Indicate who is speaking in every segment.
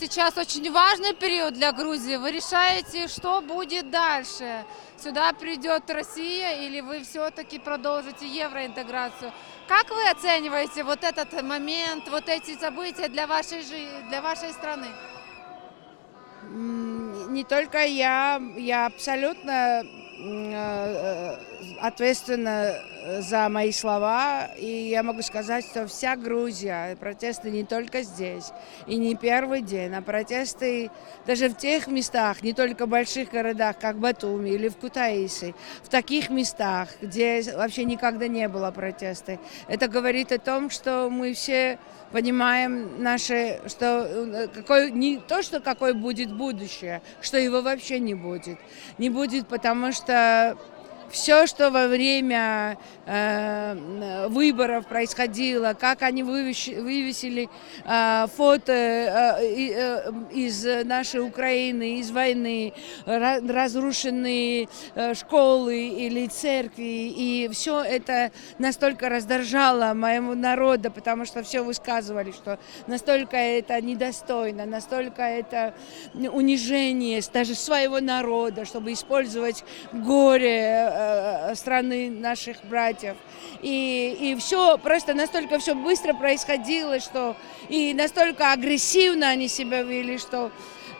Speaker 1: сейчас очень важный период для Грузии. Вы решаете, что будет дальше? Сюда придет Россия или вы все-таки продолжите евроинтеграцию? Как вы оцениваете вот этот момент, вот эти события для вашей, для вашей страны?
Speaker 2: Не только я, я абсолютно ответственна за мои слова. И я могу сказать, что вся Грузия, протесты не только здесь, и не первый день, а протесты даже в тех местах, не только в больших городах, как Батуми или в Кутаиси, в таких местах, где вообще никогда не было протеста. Это говорит о том, что мы все понимаем наше, что э, какой, не то, что какое будет будущее, что его вообще не будет. Не будет, потому что the все, что во время э, выборов происходило, как они вывесили э, фото э, э, из нашей Украины, из войны, ра- разрушенные э, школы или церкви, и все это настолько раздражало моему народу, потому что все высказывали, что настолько это недостойно, настолько это унижение даже своего народа, чтобы использовать горе э, страны наших братьев. И, и все просто настолько все быстро происходило, что и настолько агрессивно они себя вели, что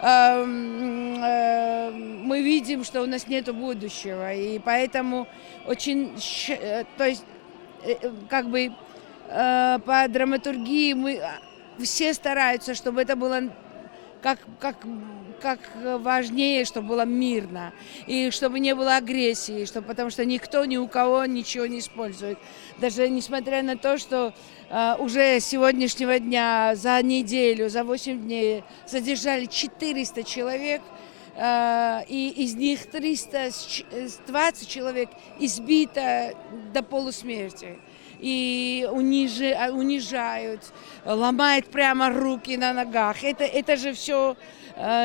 Speaker 2: эм, э, мы видим, что у нас нет будущего. И поэтому очень, э, то есть, э, э, как бы э, по драматургии мы а, все стараются, чтобы это было как, как, как важнее, чтобы было мирно, и чтобы не было агрессии, что, потому что никто ни у кого ничего не использует. Даже несмотря на то, что э, уже с сегодняшнего дня за неделю, за 8 дней задержали 400 человек, э, и из них 320 человек избито до полусмерти и унижи- а, унижают, ломают прямо руки на ногах. Это, это же все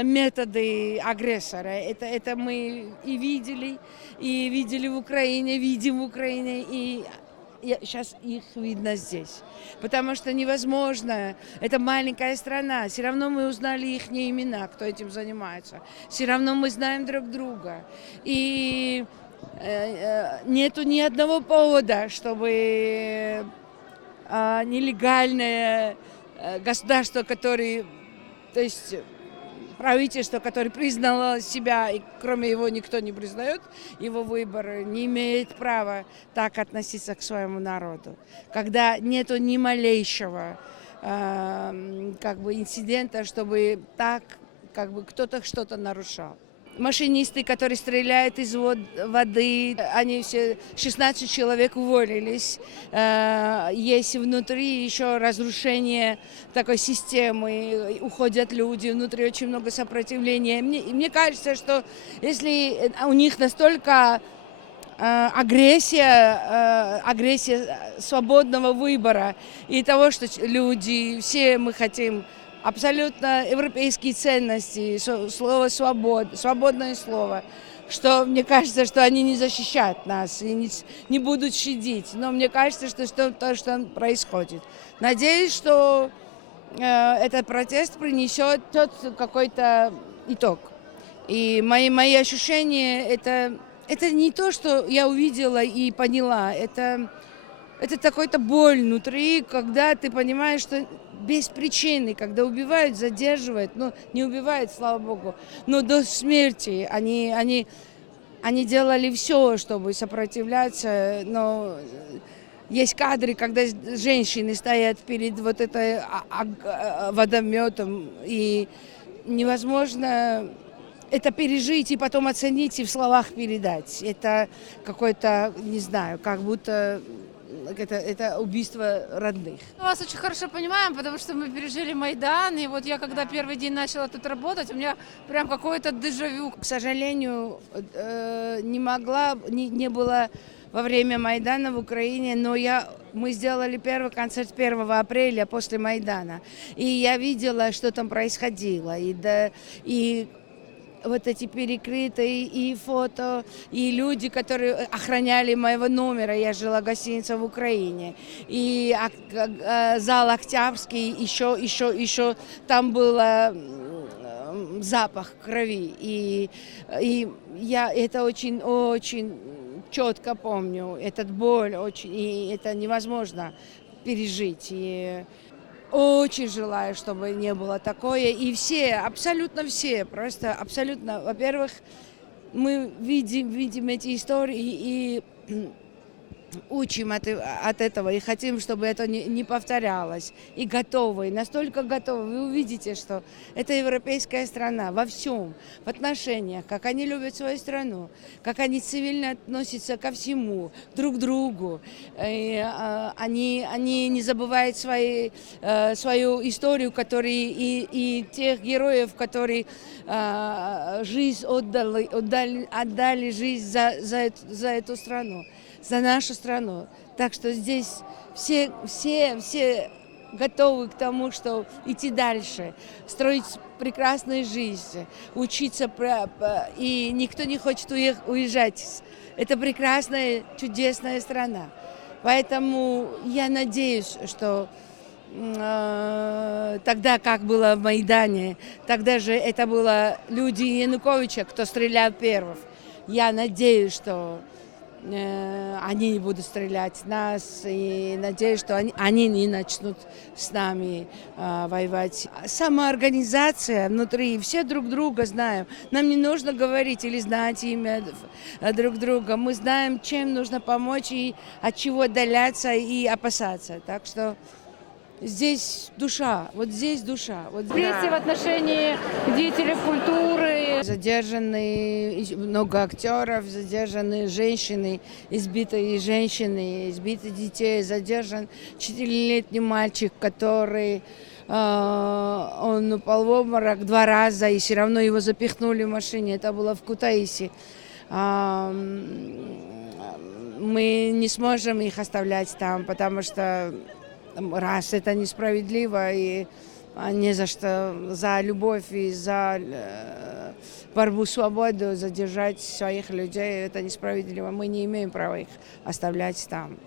Speaker 2: методы агрессора. Это, это мы и видели, и видели в Украине, видим в Украине, и сейчас их видно здесь. Потому что невозможно, это маленькая страна, все равно мы узнали их имена, кто этим занимается. Все равно мы знаем друг друга. И э, э, нету ни одного повода, чтобы а, нелегальное э, государство, которое, то есть правительство, которое признало себя, и кроме его никто не признает, его выборы, не имеет права так относиться к своему народу. Когда нету ни малейшего а, как бы инцидента, чтобы так как бы кто-то что-то нарушал. Машинисты, которые стреляют из вод- воды, они все, 16 человек уволились. Э, Есть внутри еще разрушение такой системы, уходят люди, внутри очень много сопротивления. Мне, мне кажется, что если у них настолько э, агрессия, э, агрессия свободного выбора и того, что люди, все мы хотим абсолютно европейские ценности, слово свобод, свободное слово, что мне кажется, что они не защищают нас и не, не будут щадить. Но мне кажется, что, что то, что происходит. Надеюсь, что э, этот протест принесет тот какой-то итог. И мои, мои ощущения это, это не то, что я увидела и поняла. Это, это такой-то боль внутри, когда ты понимаешь, что без причины, когда убивают, задерживают, ну, не убивают, слава богу, но до смерти они, они, они делали все, чтобы сопротивляться, но есть кадры, когда женщины стоят перед вот этой а- а- а- водометом, и невозможно это пережить и потом оценить и в словах передать. Это какой-то, не знаю, как будто это, это убийство родных.
Speaker 1: Мы вас очень хорошо понимаем, потому что мы пережили Майдан, и вот я когда первый день начала тут работать, у меня прям какое-то дежавю.
Speaker 2: К сожалению, э, не могла, не, не было во время Майдана в Украине, но я, мы сделали первый концерт 1 апреля после Майдана. И я видела, что там происходило. И, да, и вот эти перекрытые и фото, и люди, которые охраняли моего номера. Я жила гостиница в Украине. И а, зал Октябрьский, еще, еще, еще там было м, запах крови. И, и я это очень-очень четко помню. Этот боль очень, и это невозможно пережить. И очень желаю, чтобы не было такое. И все, абсолютно все, просто абсолютно, во-первых, мы видим, видим эти истории и учим от, от этого и хотим, чтобы это не, не повторялось. И готовы, настолько готовы. Вы увидите, что это европейская страна во всем, в отношениях, как они любят свою страну, как они цивильно относятся ко всему, друг к другу. И, а, они, они не забывают свои, э, свою историю, которые, и, и тех героев, которые а, жизнь отдали, отдали, отдали жизнь за, за, за эту страну за нашу страну. Так что здесь все, все, все готовы к тому, что идти дальше, строить прекрасную жизнь, учиться, и никто не хочет уезжать. Это прекрасная, чудесная страна. Поэтому я надеюсь, что э, тогда, как было в Майдане, тогда же это было люди Януковича, кто стрелял первым. Я надеюсь, что они не будут стрелять в нас, и надеюсь, что они, они не начнут с нами э, воевать. Самоорганизация внутри, все друг друга знаем. Нам не нужно говорить или знать имя э, друг друга. Мы знаем, чем нужно помочь и от чего отдаляться и опасаться. Так что здесь душа, вот здесь душа. Вот
Speaker 1: Репрессии в отношении деятелей культуры.
Speaker 2: Задержаны много актеров, задержаны женщины, избитые женщины, избитые детей, задержан четырехлетний мальчик, который э, он упал в обморок два раза, и все равно его запихнули в машине. Это было в Кутаиси. А, мы не сможем их оставлять там, потому что раз это несправедливо и а, не за что, за любовь и за э, борьбу свободу задержать своих людей, это несправедливо. Мы не имеем права их оставлять там.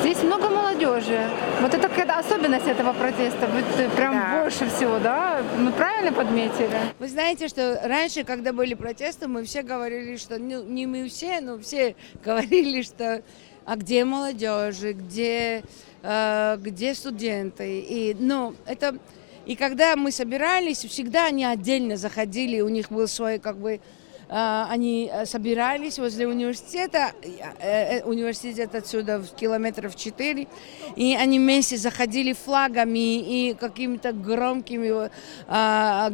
Speaker 1: Здесь много молодежи. Вот это какая-то особенность этого протеста. Вот, э, Прям
Speaker 2: Да.
Speaker 1: больше всего, да? Мы правильно подметили?
Speaker 2: Вы знаете, что раньше, когда были протесты, мы все говорили, что ну, не мы все, но все говорили, что а где молодежи, где, э, где студенты. И, ну, это, и когда мы собирались, всегда они отдельно заходили, у них был свой как бы они э, собирались возле университета, э, э, университет отсюда в километров 4, и они вместе заходили флагами и какими-то громкими а,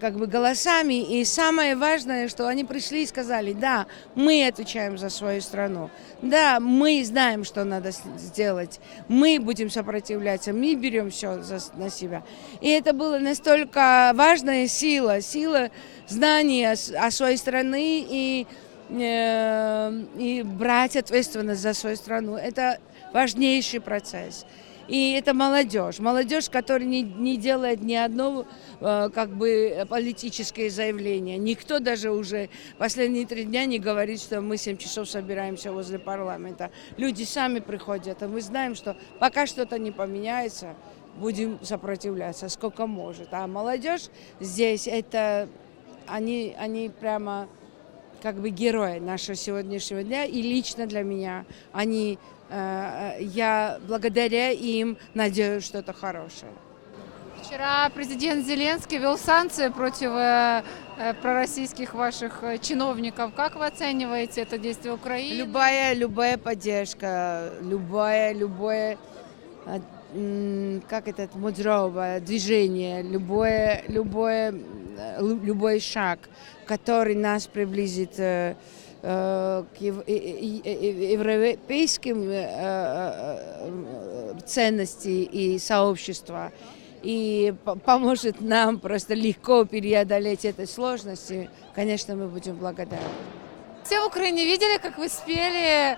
Speaker 2: как бы голосами. И самое важное, что они пришли и сказали, да, мы отвечаем за свою страну, да, мы знаем, что надо сделать, мы будем сопротивляться, мы берем все на себя. И это была настолько важная сила, сила знания о своей стране и, э, и брать ответственность за свою страну. Это важнейший процесс. И это молодежь. Молодежь, которая не, не делает ни одного э, как бы политическое заявление. Никто даже уже последние три дня не говорит, что мы 7 часов собираемся возле парламента. Люди сами приходят, а мы знаем, что пока что-то не поменяется, будем сопротивляться, сколько может. А молодежь здесь, это они, они прямо как бы герои нашего сегодняшнего дня. И лично для меня они, э, э, я благодаря им надеюсь что-то хорошее.
Speaker 1: Вчера президент Зеленский ввел санкции против э, э, пророссийских ваших э, чиновников. Как вы оцениваете это действие Украины?
Speaker 2: Любая, любая поддержка, любое, любое, м, как это, мудровое движение, любое, любое, э, лю- любой шаг, который нас приблизит э, э, к ев- э, э, э, европейским э, э, э, ценностям и сообщества и по- поможет нам просто легко преодолеть этой сложности, конечно, мы будем благодарны.
Speaker 1: Все в Украине видели, как вы спели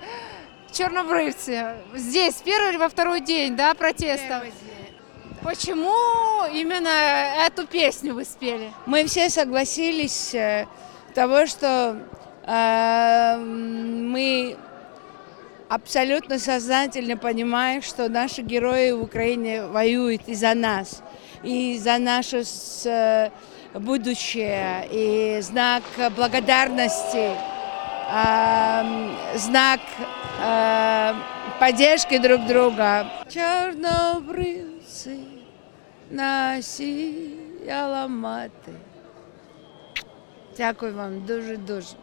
Speaker 1: чернобрывцы? Здесь, первый или во второй день, да, протеста? Почему именно эту песню вы спели?
Speaker 2: Мы все согласились э, того, что э, мы абсолютно сознательно понимаем, что наши герои в Украине воюют и за нас, и за нашу с- э, будущее и знак благодарности, ам, знак а, поддержки друг друга. Чорнобривці наші аламати. Дякую вам дуже-дуже.